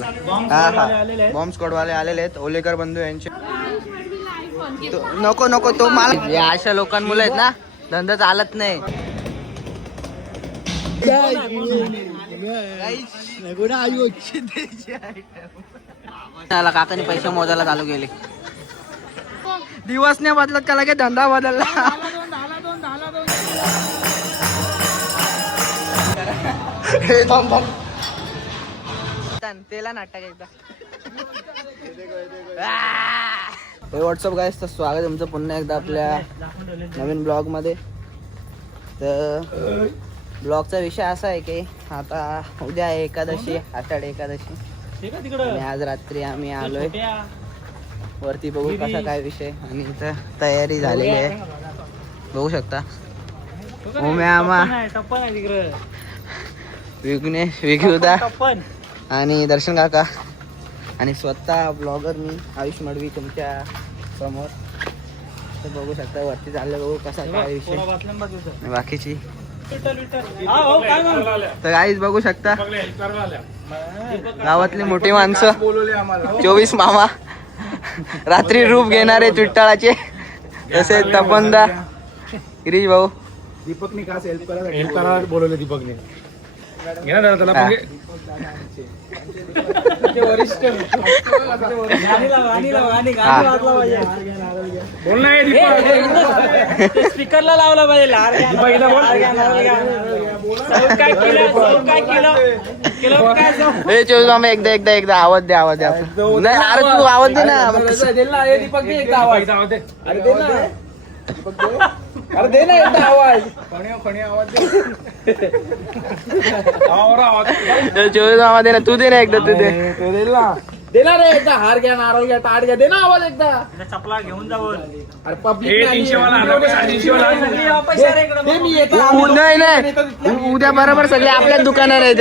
Bomb squad वाले आलेले आहेत, ओलेकर बंधू यांचे. नको नको तो मला, या अशा लोकांमुळे आहेत ना धंदा चालत नाही. काकाने पैसे मोजायला चालू केले. दिवस नाही बदलत का लगे धंदा बदलला. तेला नाटक एकदा. व्हॉट्सअप गाईस, तर स्वागत आहे तुमचं पुन्हा एकदा आपल्या नवीन ब्लॉग मध्ये. तर ब्लॉगचा विषय असा आहे की आता उद्या आहे एकादशी, आषाढी एकादशी, आणि आज रात्री आम्ही आलोय वरती. बघू कसा काय विषय, आणि इथं तयारी झालेली आहे बघू शकता. ओम्या, विघ्नेश, विघुदा आणि दर्शन काका आणि स्वतः ब्लॉगर मी आयुष मडवी तुमच्या समोर. तर बघू शकता वरती चाललं, बघू कसा काय विषय बाकीची. तर गाईज बघू शकता गावातली मोठी माणसं, 24 मामा, रात्री रूप घेणारे चुट्टाळाचे, तसे तपनदा, गिरीश भाऊ. दीपकने खास हेल्प करा बोलवले. दीपकने घे ना त्याला वरिष्ठ बोल ना, स्पीकरला लावला पाहिजे. एकदा आवाज द्या, आवाज द्या. नाही अरे तू आवाज दे ना. दीपक दे एकदा आवाज. अरे दे ना, अरे दे ना एकदा आवाज. खणी आवाज दे. 24 मामा दे ना, तू दे ना एकदा. तू दे ना रे एकदा. हार घ्या, नारळ घ्या, ताट घ्या, दे ना आवाज एकदा. चपला घेऊन जावं. अरे पब्लिक नाही नाही, उद्या बरोबर सगळे आपल्याच दुकानात आहेत.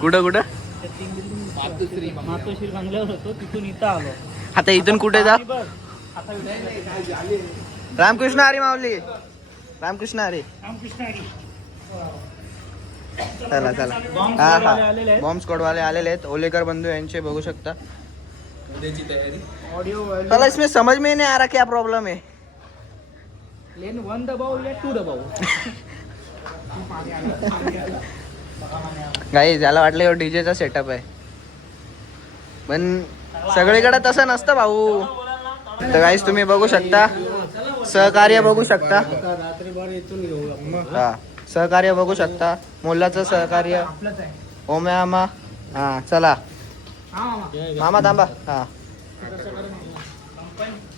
कुठं कुठं मातोश्री बंगल्यावर होतो, तिथून इथं आलो. आता इथून कुठे जा. रामकृष्ण हरी माऊली, रामकृष्ण हरी. चला चला. हा हा, बॉम्ब स्क्वॉड वाले आलेले आहेत, ओलेकर बंधू यांचे. बघू शकता चला. इसमें समझ में नहीं आ रहा क्या प्रॉब्लम है. लेन 1 दबाव या 2 दबाव. गाईज याला वाटलं डीजेचा सेटअप आहे, पण सगळीकडे तसं नसतं भाऊ. तर गाईज तुम्ही बघू शकता, सहकार्य बघू शकता. हा, सहकार्य बघू शकता, मोलाचं सहकार्य. ओम्या मामा. हा चला मामा थांबा. हा,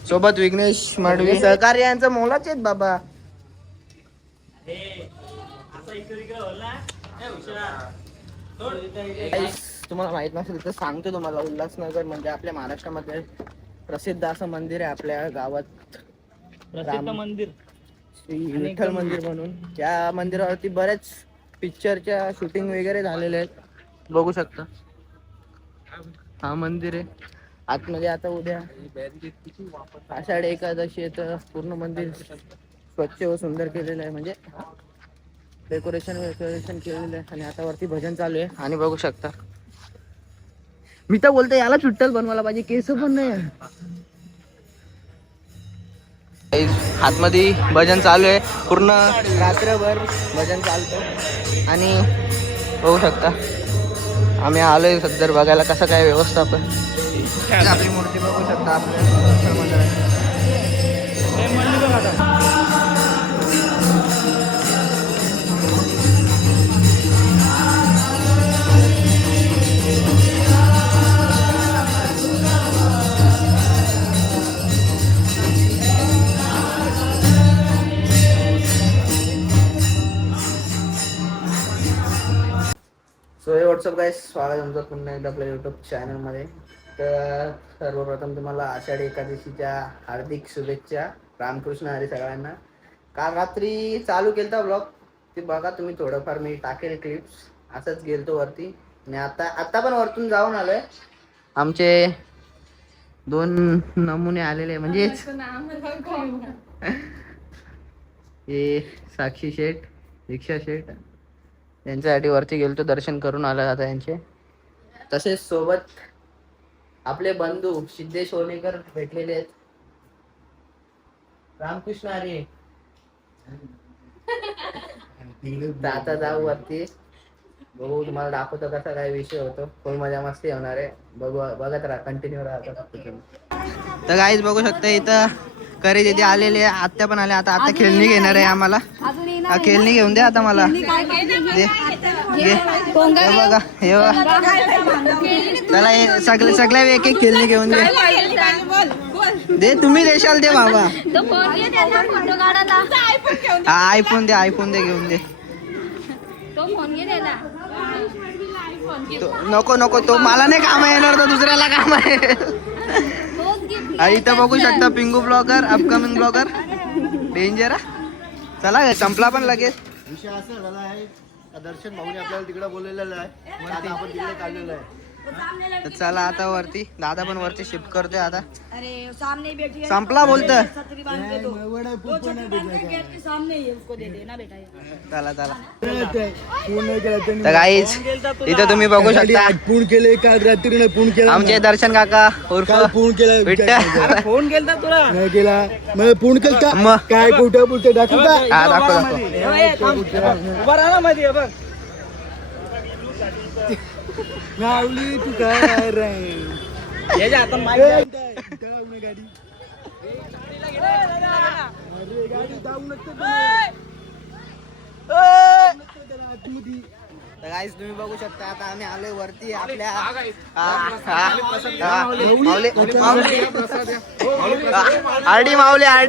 सोबत विघ्नेश मडवी. सहकार्य यांचं मोलाचे आहेत बाबा. तुम्हाला माहित नसेल तर सांगतो तुम्हाला. उल्हासनगर म्हणजे आपल्या महाराष्ट्रामध्ये प्रसिद्ध असं मंदिर आहे आपल्या गावात, प्रसिद्ध मंदिर, श्री विठ्ठल मंदिर म्हणून. त्या मंदिरावरती बरेच पिक्चरच्या शूटिंग वगैरे झालेले आहेत, बघू शकता. हा मंदिर आहे आतमध्ये. आता उद्या आषाढी एकादशी आहे, तर पूर्ण मंदिर स्वच्छ व सुंदर केलेलं आहे, म्हणजे डेकोरेशन केलेलं आहे. आणि आता वरती भजन चालू आहे. आणि बघू शकता, मी तर बोलतो याला चुट्टल बनवायला पाहिजे, केस पण नाही. आतमध्ये भजन चालू आहे, पूर्ण रात्रभर भजन चालतं. आणि बघू शकता आम्ही आलोय सध्या बघायला कसं काय व्यवस्थापन. आपली मूर्ती बघू शकता आपल्या मंदिरात. सो हे व्हॉट्सअप गाईस, स्वागत तुमचं पुन्हा एकदा आपल्या यूट्यूब चॅनलमध्ये. तर सर्वप्रथम तुम्हाला आषाढी एकादशीच्या हार्दिक शुभेच्छा. रामकृष्ण हरी सगळ्यांना. काल रात्री चालू केलता ब्लॉग, ते बघा तुम्ही थोडंफार, मी टाकेल क्लिप्स. असंच गेलतो वरती, आणि आता पण वरतून जाऊन आलोय. आमचे 2 नमुने आलेले म्हणजे हे साक्षी शेठ, दीक्षा शेठ यांच्यासाठी वरती गेलो, दर्शन करून आला आता यांचे. तसेच सोबत आपले बंधू सिद्धेश होनेकर भेटलेले आहेत. रामकृष्ण हरी. आता जाऊ वरती, बघू तुम्हाला दाखवतो कसा काय विषय होतो. फुल मजा मस्ती होणार आहे. बघू, बघत राहा, कंटिन्यू राहा. तर गाईज बघू शकता इथं करे दिदी आलेले, आत्या पण आल्या. आता खेळणी घेणार आहे आम्हाला. खेळणी घेऊन दे आता मला. हे बघा, हे बघा, त्याला सगळ्या एक एक खेळणी घेऊन दे. तुम्ही देशाल दे बाबा. आयफोन दे घेऊन दे. नको तो मला नाही काम येणार, तर दुसऱ्याला काम आहे. इथं बघू शकता पिंगू ब्लॉगर, अपकमिंग ब्लॉगर, डेंजर. चला संपला पण लगेच विषय असा झाला आहे. दर्शन भाऊने आपल्याला तिकडे बोललेलं आहे, आता आपण तिकडे चाललेलो आहे. तर चला आता वरती. दादा पण वरती शिफ्ट करतोय आता. संपला बोलत. चला तर गाईज इथं तुम्ही बघू शकता पूर्ण केले काल रात्री पूर्ण केला. आमचे दर्शन काका उर्फ पूर्ण केला विठ्ठल. फोन केलता तुला. नाही केला मग पूर्ण केलता. मग काय कुठं दाखवू का? हा दाखव. उभा राहा ना मध्ये बघ. माऊली तू काय रे? याच्या हातात माईक गाडी जाऊ तर गाईज तुम्ही बघू शकता आता आम्ही आलोय वरती आपल्या आरडी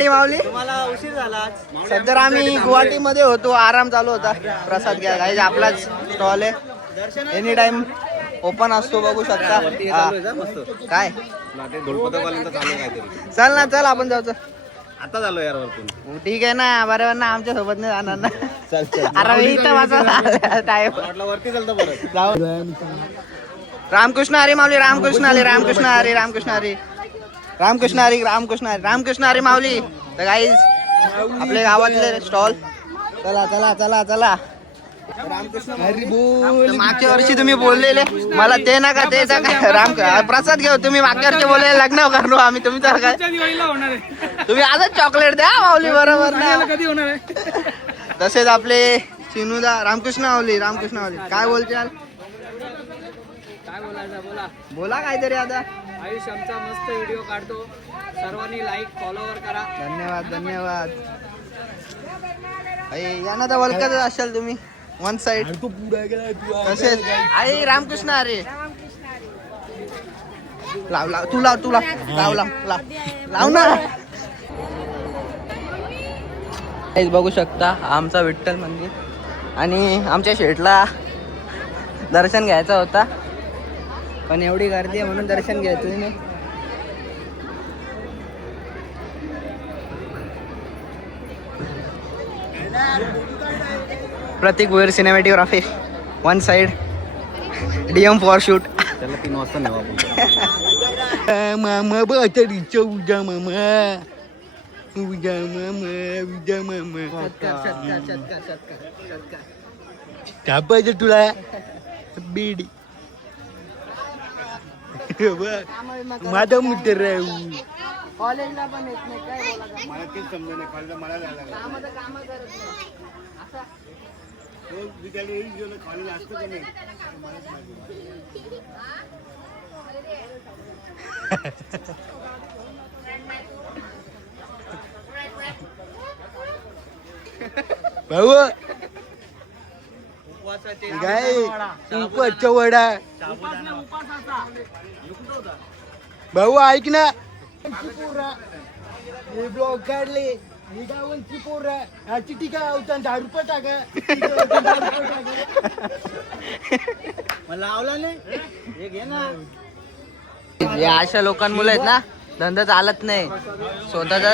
माऊली. तुम्हाला उशीर झाला. सध्या आम्ही गुवाहाटी मध्ये होतो, आराम चालू होता. प्रसाद घ्या गाईज, आपलाच स्टॉल आहे, एनी टाइम ओपन असतो. बघू शकता. काय चल ना, चल आपण जाऊ. आता झालो यार वरतून. ठीक आहे ना, बरोबर ना, आमच्या सोबत नाही जाणार ना. अरे इथं माझा टाइम. वरती चालतं परत. रामकृष्ण हरी माऊली, रामकृष्ण हरी, रामकृष्ण हरी, रामकृष्ण हरी, रामकृष्ण हरी, रामकृष्ण हरी, रामकृष्ण हरी माऊली. तर गाईज आपल्या गावातले स्टॉल. चला चला चला चला. मागच्या वर्षी तुम्ही बोललेले मला ते नका ते राम प्रसाद घेऊ. तुम्ही मागच्या वर्षी बोललेले लग्न करू आम्ही. तुम्ही तर काय तुम्ही आजच चॉकलेट द्या माऊली, बरोबर ना. कधी होणार आहे? तसेच आपले चिनूदा, रामकृष्ण माऊली, रामकृष्ण माऊली. काय बोलचाल? काय बोलायचं बोला. बोला काहीतरी आता. आयुष आमचा मस्त व्हिडिओ काढतो, सर्वांनी लाईक फॉलोवर करा. धन्यवाद धन्यवाद. यांना तर वलकत असाल तुम्ही वन साइड. तसेच आई रामकृष्ण अरे लाव लाव तू लाव लाव लाव लाव लाव ना. बघू शकता आमचा विठ्ठल मंदिर. आणि आमच्या शेठला दर्शन घ्यायचा होता, पण एवढी गर्दी आहे म्हणून दर्शन घ्यायचं नाही. Prateek Bhoyar cinematography one side, DM for shoot. त्याला 3 वाजता नेवा मामा बातडीच्या उद्या मामा उद्या मामा काय पाहिजे तुला? बीडी माझा मित्र राहू. कॉलेजला पण येत नाही, काय बोला. मला तेच समजा नाही. कॉलेजला मला जायला काम करत नाही. कॉलेज असतं का नाही? भाऊ काय उपासचा वडा. भाऊ ऐक ना, हे ब्लॉग काढले गावांची पोरं ह्याची टीका होता. 10 रुपये टाका. मला लावला नाही हे घे ना. या अशा लोकांमुळे आहेत ना धंदा चालत नाही. स्वतःचा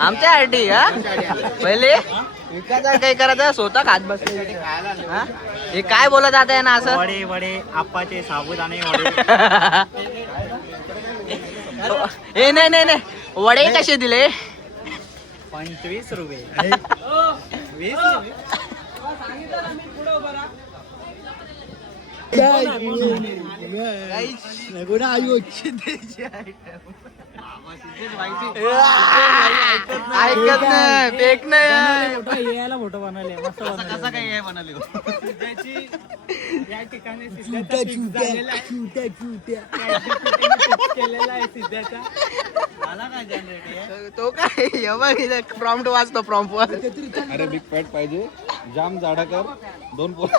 आमच्या आरटी. हा पहिले एकाचा काही करायचं स्वतः खात बसले. हा? हे काय बोलत आता ना असं वडे वडे आप्पाचे साबुदाणे वडे. हे नाही नाही नाही वडे कसे दिले 25 रुपये. 20 ऐकत नाही फेक नाही यायला फोटो बनवले मस्त कसा काय हे बनवले. या ठिकाणी सिद्धाचा केलेला आहे सिद्धाचा. मला काय जनरेट तो काय प्रॉम्प्ट वाचतो प्रॉम्प्ट वाच. अरे बिग पॅट पाहिजे जाम जाडा कर 2 पोरं.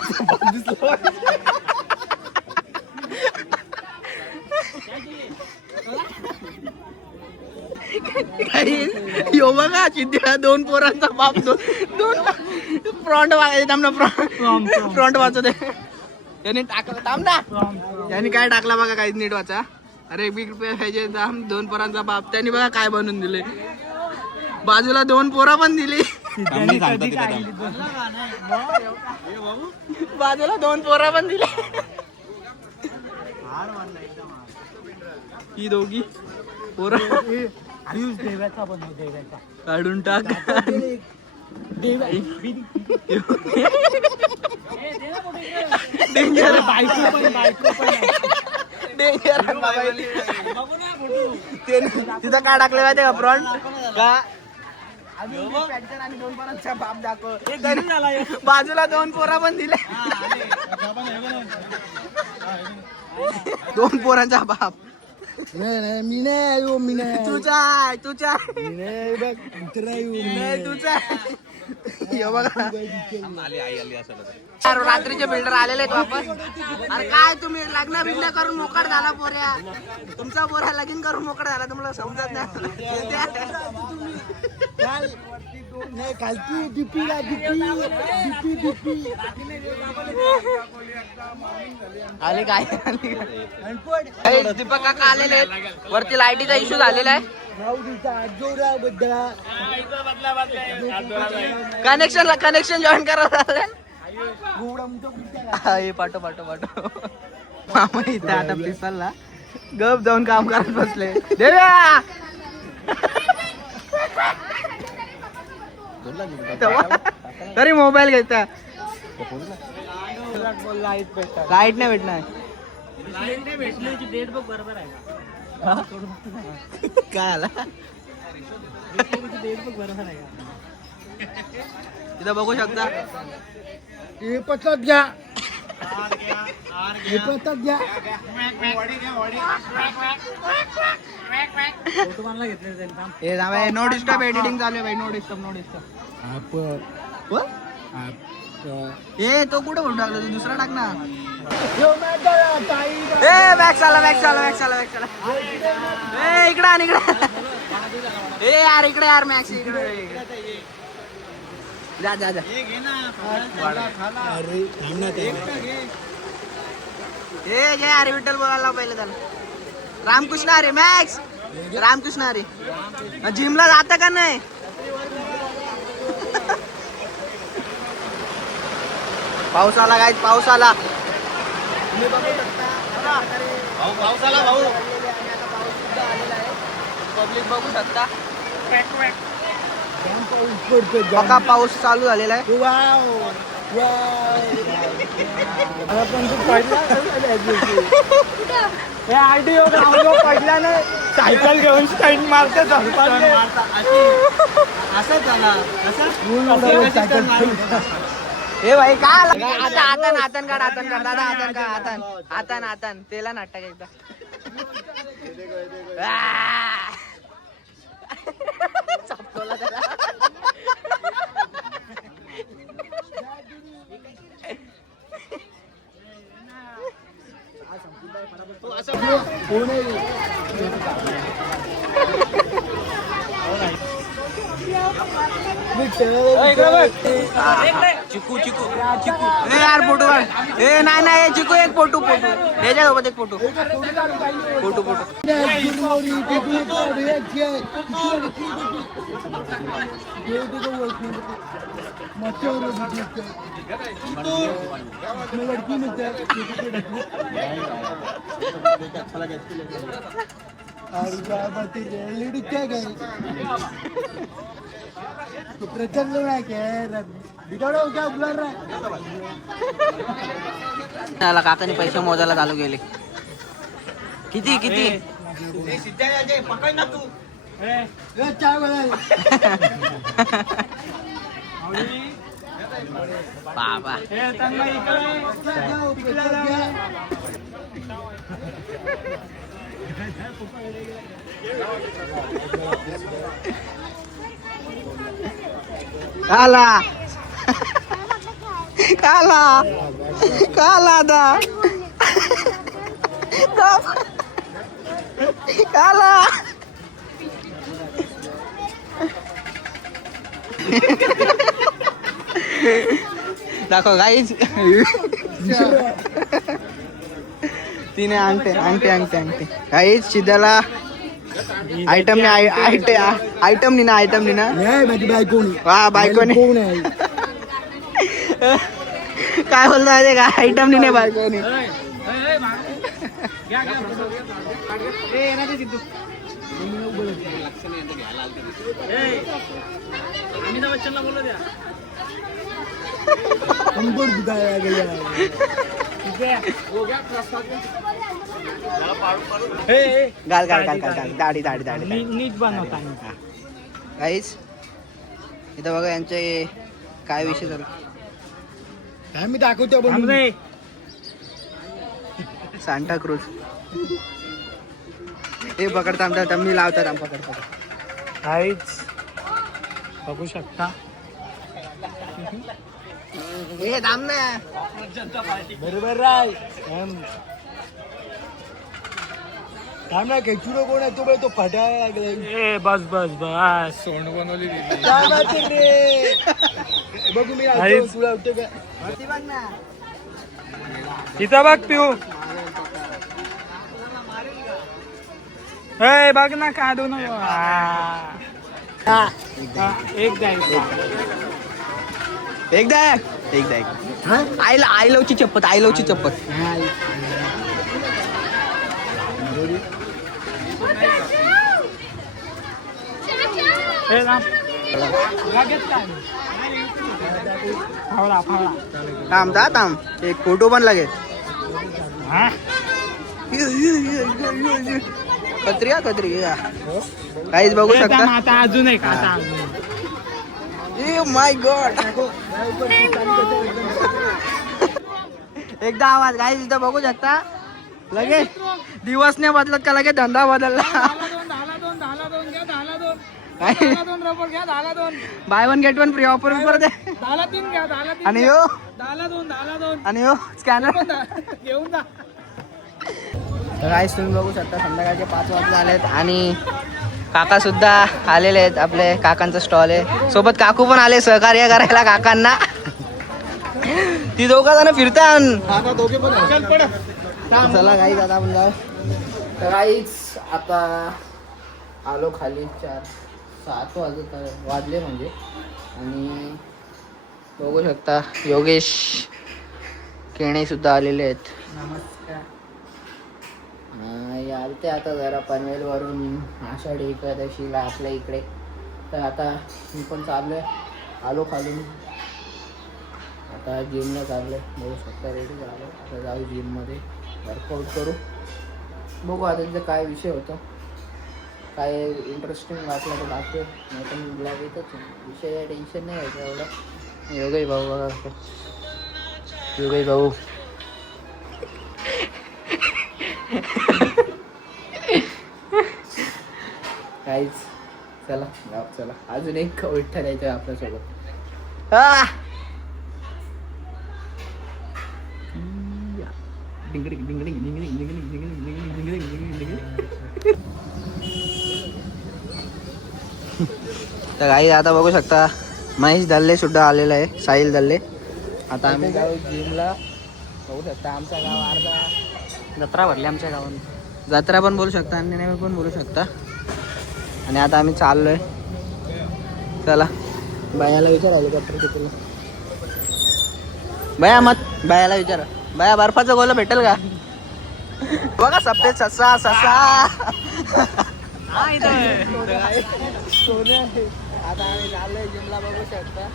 यो बघा चिद्या 2 पोरांचा बाप 2 फ्रंट वाचायचं फ्रंट वाचत त्यांनी टाकलं थांब ना. त्यांनी काय टाकला बघा काही नीट वाचा. अरे बिग पाहिजे 2 पोरांचा बाप. त्यांनी बघा काय बनवून दिले. बाजूला 2 पोरा पण दिली. बाजूला 2 पोरा पण दिले. ही दोघी पोरा आयुष देवाचा बनव देवाचा काढून टाक. डेंजर बायको पण डेंजर तिथं काय टाकलं माहिती का फ्रंट का आणि 2 पोरांचा बाप दाखव. बाजूला 2 पोरा पण दिले. 2 पोरांचा बाप. मी नाही तुझा तुझा नाही तुझा हे बघा यार, रात्रीचे बिल्डर आलेले आहेत वापस. अरे काय तुम्ही लग्न बिग्न करून मोकळ झाला पोऱ्या. तुमचा पोऱ्या लगीन करून मोकळ झाला तुम्हाला समजत नाही. खालती डीपीला डीपी आले काय दीपक काका आलेले आहेत. वरती लाईटीचा इश्यू झालेला आहे. कनेक्शन जॉईन करावं. हे पाठव मामा इथे आता पिसालला गप जाऊन काम करत बसले. देव्या तरी मोबाईल घ्यायचा. लाईट नाही भेटणार. डेट बघ बरोबर आहे काय आला डेट बघ बरोबर आहे तिथं बघू शकता. हे पटत घ्या हे पटत घ्या. फोटो बनला घेतले हे नो डिस्टर्ब एडिटिंग चालू आहे भाई. नो डिस्टर्ब ए तो कुठं फोटो टाकला तू दुसरा टाक ना. ए बॅक चाला ए इकडे आणि इकडे. ए यार इकडे यार मॅक्स इकडे जा ए जे अरे विठ्ठल बोलायला पहिले त्याला. रामकृष्ण अरे मॅक्स रामकृष्ण अरे जिमला जाता का नाही. पाऊस आला काय पाऊस आला. तुम्ही बघू शकता पाऊस आला भाऊ. पब्लिक बघू शकता बघा पाऊस चालू झालेला आहे. आरटीओ पडला नाही. सायकल घेऊन स्टँड मारते असं झाला हे भाई काय आता आतन काढ दादा आतन तेला नाटक एकदा. चपटवला त्याला. चिकू चिकू चिकू ए यार फोटो काढ. ए नाही नाही चिकू एक फोटो फोटो त्याच्यासोबत एक फोटो फोटो फोटो त्याला काकाने पैसे मोजायला चालू केले. किती किती बाबा काला काला काला दा काला दाखव गाईज तिने आणते आणते आणते आणते गाईज शिद्याला आयटम ने आयटम नि ना आयटम नि ना माझी बायको वा बायकोने काय बोलतो माहिती का आयटम नि नाही बायकोने गाल गाल गाल गाल दाढी दाढी दाढी नीट बनवता काहीच इथं बघा यांचे काय विषय झाला काय मी दाखवतो सांता क्रूज हे पकडता आमच्या मी लावतात आम पकड काहीच बघू शकता हे थांब ना बरोबर राय थांब ना केचुरो कोण आहे तो फटायला लागलाय. ए बस बस बस सोंड बनवली काय माहिती रे बघू मी काहीच. तुला वाटतं का बघ ना तिथं बघ पिऊ ए बघ ना काढू नको एकदा एकदा एकदा एक आय लवची चप्पत आय लवची चप्पत ए राम लागेल काय फावडा फावडा थांब थांब एक फोटो पण लागेल हा कत्रिया कत्रिया काहीच बघू शकता आता अजून एक आता ए माय गॉड एकदा आवाज काय इथं बघू शकता लगेच दिवस नाही बदलत का लगेच धंदा बदलला by one get one free offer परत आणि यो आणि यो स्कॅनर घेऊन जा तर काहीच तुम्ही बघू शकता संध्याकाळचे 5 वाजले आलेत आणि काका सुद्धा आलेले आहेत. आपले काकांचा स्टॉल आहे सोबत काकू पण आले सहकार्य करायला काकांना. ती दोघं जण फिरतात चला काहीच आता आपण जाऊ. तर काहीच आता आलो खाली 7 वाजले म्हणजे आणि बघू शकता योगेश केणे सुद्धा आलेले आहेत. आलते आता जरा पनवेलवरून आषाढी एकादशीला आपल्या इकडे. तर आता मी पण चाललोय आलो खालून आता जिमला चाललोय. बघू शकता रेडी झालो आता जाऊ जिममध्ये वर्कआउट करू. बघू आता तिथं काय विषय होतो काय इंटरेस्टिंग वाटलं तर दाखव नाही तर मी ब्लॉग येतच विषय टेन्शन नाही घ्यायचं एवढं. योगेश भाऊ बघा योगेश भाऊ काहीच चला जाऊ चला अजून एक विठ्ठल यायचं आपल्यासोबत. तर काही आता बघू शकता महेश दल्ले सुद्धा आलेला आहे साहिल दल्ले आता आम्ही जाऊ जिमला. बघू शकता आमचा गाव अर्धा जत्रा भरली आमच्या गावात. जत्रा पण बोलू शकता आणि नेहमी पण बोलू शकता. आणि आता आम्ही चाललोय. चला बायाला विचार हेलिकॉप्टर कितीला. बाया बायाला विचारा. बाया बर्फाचं गोलं भेटेल का? बघा सफेद ससा ससा. सोने आहे. आता आम्ही चाललोय जिमला. बघू शकता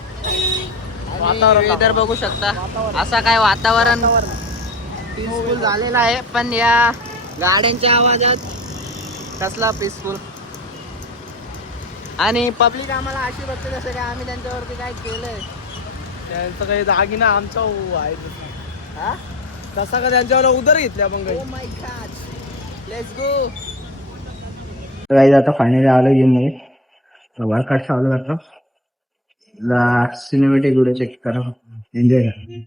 वेदर बघू शकता. असा काय वातावरण पीसफुल झालेला आहे. पण या गाड्यांच्या आवाजात कसला पीसफुल. आणि पब्लिक आम्हाला अशी बघते जसं काय आम्ही त्यांच्यावरती काय केलंय. त्यांचं काही दागिना आमचा आहे हा तसा का त्यांच्यावर उदर घेतल्या मग oh my God. Let's go. Guys आता फायनली आलो जिम मध्ये. वर्कआउट चालू करतो. सिनेमॅटिक व्हिडिओ चेक करा. एन्जॉय करा.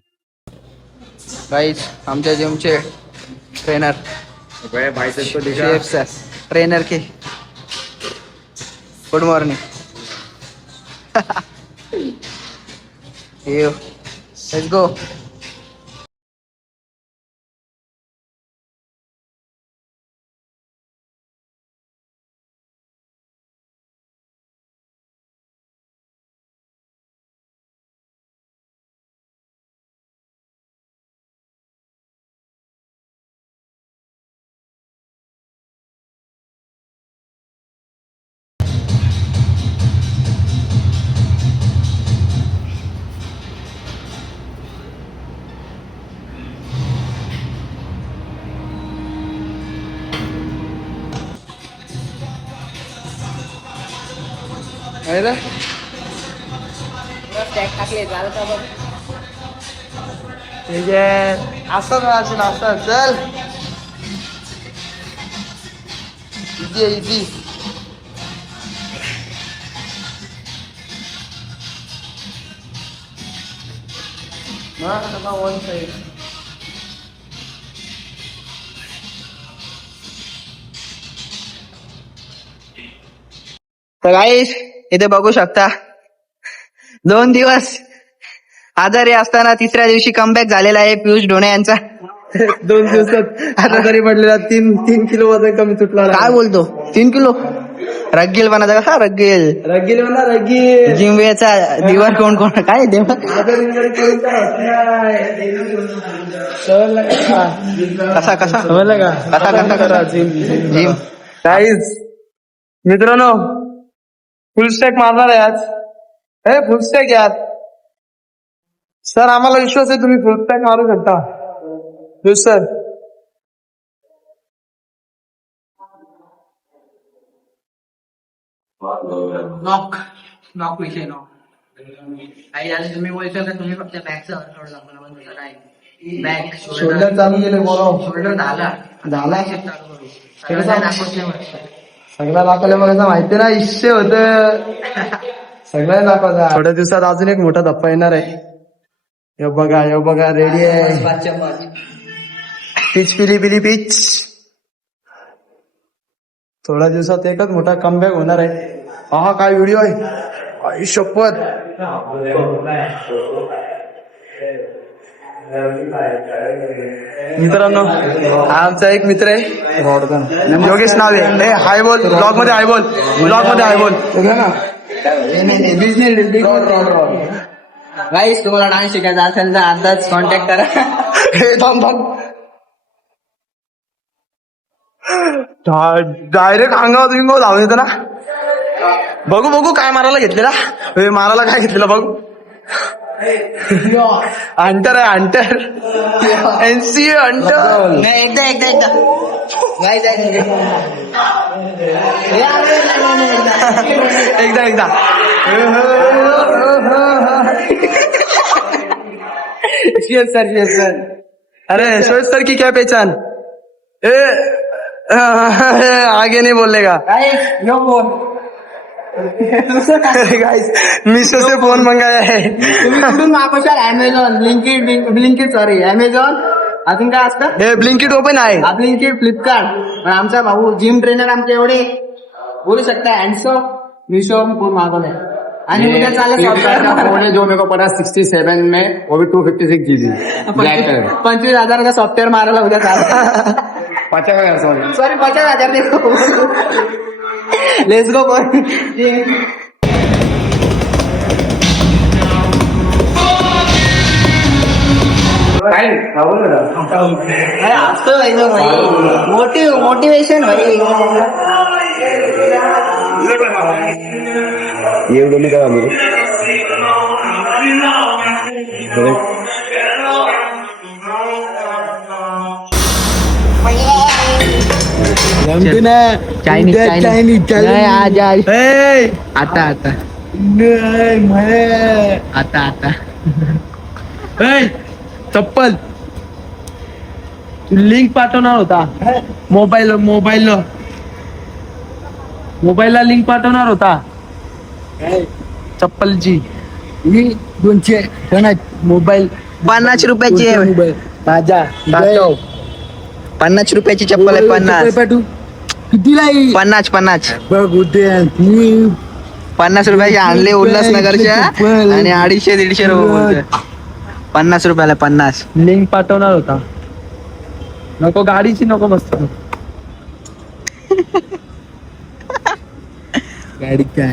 गाईज आमच्या जिमचे ट्रेनर ट्रेनर के गुड मॉर्निंग. Let's go. टाकले असं असं चल. Easy easy. One side. तर गाईस इथे बघू शकता 2 दिवस आजारी असताना तिसऱ्या दिवशी कमबॅक झालेला आहे पियुष ढोणे यांचा. 2 दिवसात आजारी पडलेला 3 किलो वजन कमी तुटला. काय बोलतो 3 किलो. रग्गील बनाचा कसा रग्गील. रगील म्हणा रगील. जिमवेचा दिवार कोण कोण काय देव. कसा कसा समजलं का कसा कसा कसा जिम. गाईज मित्रांनो फुल स्टॅक मारणार आहे आज. हे फुल स्टॅक यार. सर आम्हाला विश्वास आहे तुम्ही फुल स्टॅक मारू शकता. सर नॉक नॉक विषय नॉक. काही झालं तुम्ही बोलतो का तुम्ही फक्त बॅकचा वर्कआउट दाखवला पण तुला नाही. बॅक शोल्डर चालू केले बरोबर. शोल्डर झाला चालू करू. सगळं दाखवत नाही वाटतं. सगळं दाखवलं मग माहिती ना इश्य होत. सगळं दाखवता. थोड्या दिवसात अजून एक मोठा धप्पा येणार आहे. यो बघा रेडी आहे. पिच पिली पिच. थोड्या दिवसात एकच मोठा कमबॅक होणार आहे. हा काय व्हिडिओ आहे शपथ. मित्रांनो हा आमचा एक मित्र आहे योगेश नाव आहे. हाय बोल ब्लॉग मध्ये हाय बोल. ब्लॉग मध्ये हाय बोल. गाईस तुम्हाला डान्स शिकायचा असेल तर आताच कॉन्टॅक्ट करा. डायरेक्ट अंगावर विंगावर धावून येतं ना. बघू काय मारायला घेतलेला. मारायला काय घेतलेला बघू. हंटर आहे हंटर. NC Hunter. एकदा एकदा सर. अरे श्वेत सर की क्या पहचान. आगे नहीं बोलेगा. गाइस मीशो से फोन मंगाया है. तुम्ही कुठून मागवशाल. अमेझॉन ब्लिंकिट सॉरी अमेझॉन अजून काय असतं. हे ब्लिंकिट ओपन आहे. Blinkit Flipkart. आमचा भाऊ जिम ट्रेनर आमचे एवढे बोलू शकता हँडसम मिशो फोन मागवलाय. आणि उद्या चालला सॉफ्टवेअर फोन है जो मेरे को पड़ा 67 में, वो भी 256 GB ब्लैक कलर। 25,000 सॉफ्टवेअर मारायला उद्या चालला 50,000 सॉरी। सॉरी 50,000 देखो लेट्स गो बॉय मोटिवेशन भाई ये उधर निकला मेरे चायनीज नाही आज आज आता आता आता आता चप्पल तू लिंक पाठवणार होता मोबाईलला लिंक पाठवणार होता चप्पलची मी 200 मोबाईल 50 रुपयाची आहे माझा 50 रुपयाची चप्पल आहे 50 कितीला 50 बघ उद्या मी 50 रुपयाचे आणले उल्हासनगरच्या आणि 250-150 रुपये बोलतोय 50 रुपयाला 50 लिंक पाठवणार होता नको गाडीची नको मस्त गाडी काय